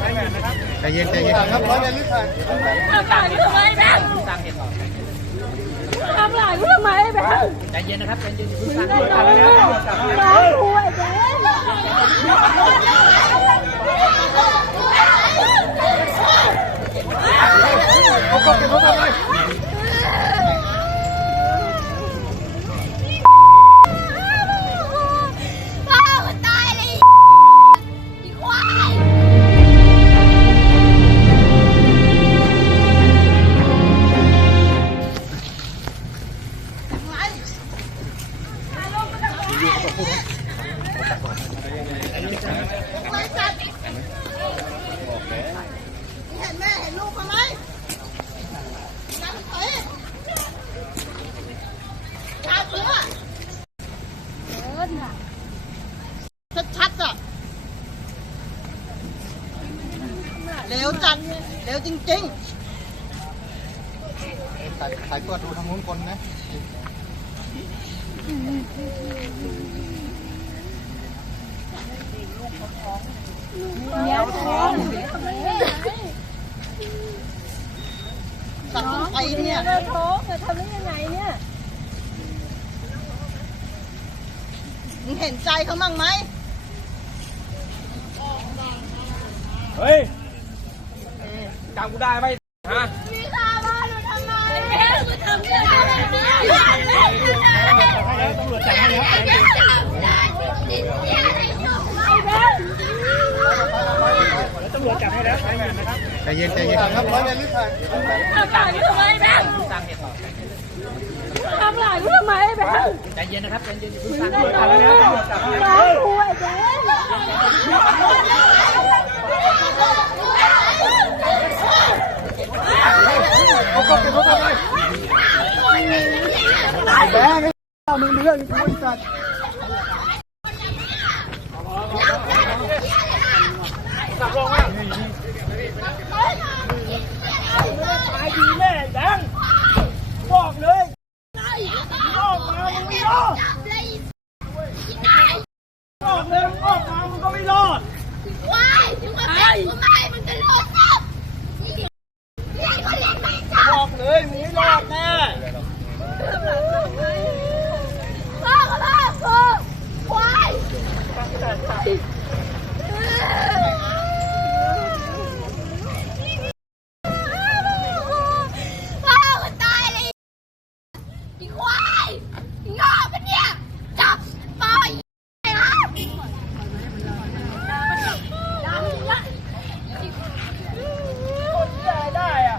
ใจเย็นใจเย็นครับร้อยเมตรลึกค่ะทำหลานกูทำไมแบงค์ทำหลานกูทำไมแบงค์ใจเย็นนะครับใจเย็นได้ไหมร้านกูไอ้แบงค์ เห็นแม่เห็นลูกเขาไหมนั่นเฮ้ยชาเชื้อชัดๆอะเร็วจังเร็วจริงถ่ายถ่ายตัวดูทางนู้นคนนะ เนี่ยท้องสัตว์ไอ้เนี่ยเราท้องจะทำได้ยังไงเนี่ยมึงเห็นใจเขามั่งไหมเฮ้ยจำกูได้ไหมฮะ พี่ตาบ้านหนูทำไมแม่หนูทำยังไงแม่หนูทำยังไงตำรวจจับให้แล้วไอ้แบงค์ ใจเย็นใจเย็นครับร้อยเมตรลึกค่ะทำหลานกูทำไมแบงค์ทำหลานกูทำไมแบงค์ ใจเย็นนะครับใจเย็น ได้ไหมร้านกูไอ้แบงค์ เขาก็เป็นเขาทำไมแบงค์เอามึงมีเรื่องกูไอ้สัตว์ ตายดีแน่แดงบอกเลยออกมามึงไม่รอด บอกเลยมึงออกมามึงก็ไม่รอดว้ายถึงมาเป็นกูไม่ให้มันจะรอดสักนี่คนเล่นไม่จบบอกเลยมึงไม่รอดแน่พ่อกับพ่อกูควาย พ่อมันตายเลยอีควายอีงอปะเนี่ย จับปล่อยไอ้ฮะดังละ ได้อะ